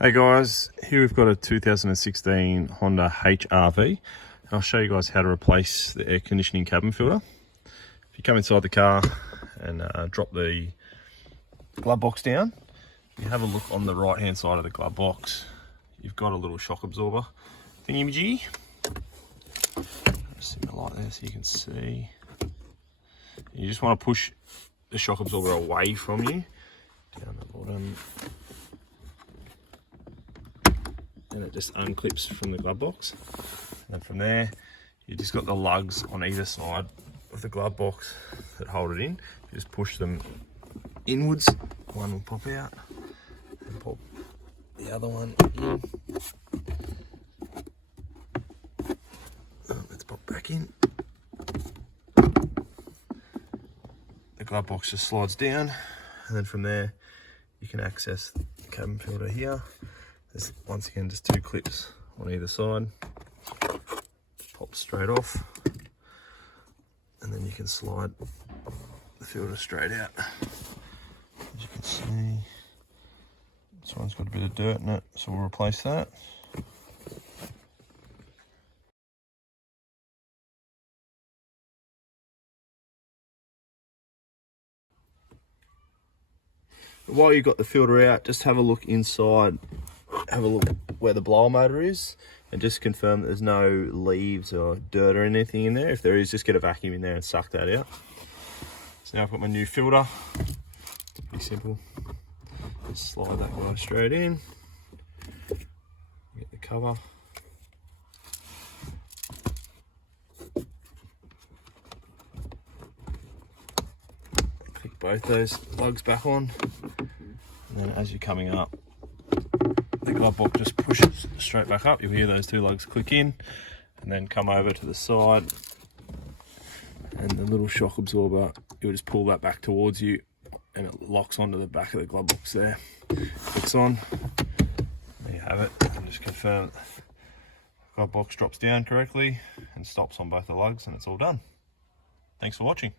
Hey guys, here we've got a 2016 Honda HR-V, and I'll show you guys how to replace the air conditioning cabin filter. If you come inside the car and drop the glove box down, you have a look on the right hand side of the glove box. You've got a little shock absorber thingy-majiggy. Just set my light there so you can see. You just want to push the shock absorber away from you, down the bottom. And it just unclips from the glove box. And then from there, you just got the lugs on either side of the glove box that hold it in. You just push them inwards. One will pop out and pop the other one in. Let's pop back in. The glove box just slides down, and then from there, you can access the cabin filter here. There's once again just two clips on either side. Pops straight off, and then you can slide the filter straight out. As you can see, this one's got a bit of dirt in it, so we'll replace that. While you've got the filter out, just have a look inside. Have a look where the blower motor is and just confirm that there's no leaves or dirt or anything in there. If there is, just get a vacuum in there and suck that out. So now I've got my new filter. It's pretty simple. Just slide that guy straight in. Get the cover. Click both those lugs back on. And then as you're coming up, the glove box just pushes straight back up. You'll hear those two lugs click in, and then come over to the side, and the little shock absorber, you'll just pull that back towards you and it locks onto the back of the glove box there. Clicks on, there you have it. And just confirm the glove box drops down correctly and stops on both the lugs, and it's all done. Thanks for watching.